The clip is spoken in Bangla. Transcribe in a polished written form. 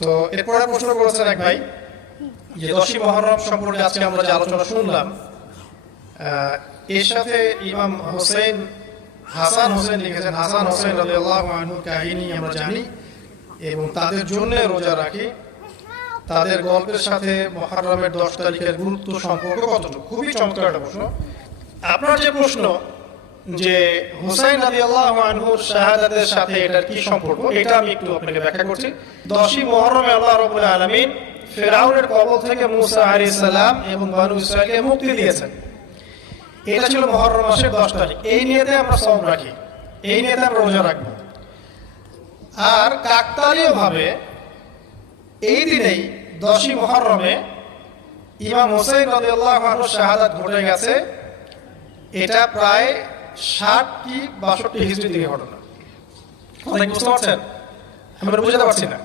তো এরপরে প্রশ্ন করেছেন এক ভাই যে 10ই মুহররম সম্পর্কে আজকে আমরা যে আলোচনা শুনলাম, এর সাথে ইমাম হাসান হোসেন লিখেছেন, হাসান হোসেন রাদিয়াল্লাহু আনহুর কাহিনী আমরা জানি এবং তাদের জন্য রোজা রাখি। তাদের গল্পের সাথে মুহররমের 10 তারিখের গুরুত্ব সম্পর্ক কতটুকু? খুবই চমৎকার একটা প্রশ্ন। আপনার যে প্রশ্ন যে হুসাইন রাদিয়াল্লাহু আনহুর শাহাদাতের সাথে এটার কি সম্পর্ক, এটা আমি একটু আপনাকে ব্যাখ্যা করছি। 10ই মুহররমে আল্লাহ রাব্বুল আলামিন ফিরআউনের কবল থেকে মুসা আলাইহিস সালাম এবং বনু ইসরাঈলকে মুক্তি দিয়েছেন। এটা ছিল মুহররম মাসের 10 তারিখ। এই নিয়তে আমরা সাওম রাখি, এই নিয়তে আমরা রোজা রাখবো। আর কাকতালীয়ভাবে এই দিনেই 10ই মুহররমে ইমাম হুসাইন রাদিয়াল্লাহু আনহুর শাহাদাত ঘটে গেছে। এটা প্রায় 60 কি 62 হিজরি থেকে ঘটনা। অনেক বুঝতে পারছেন? আমরা বুঝতে পারছি না।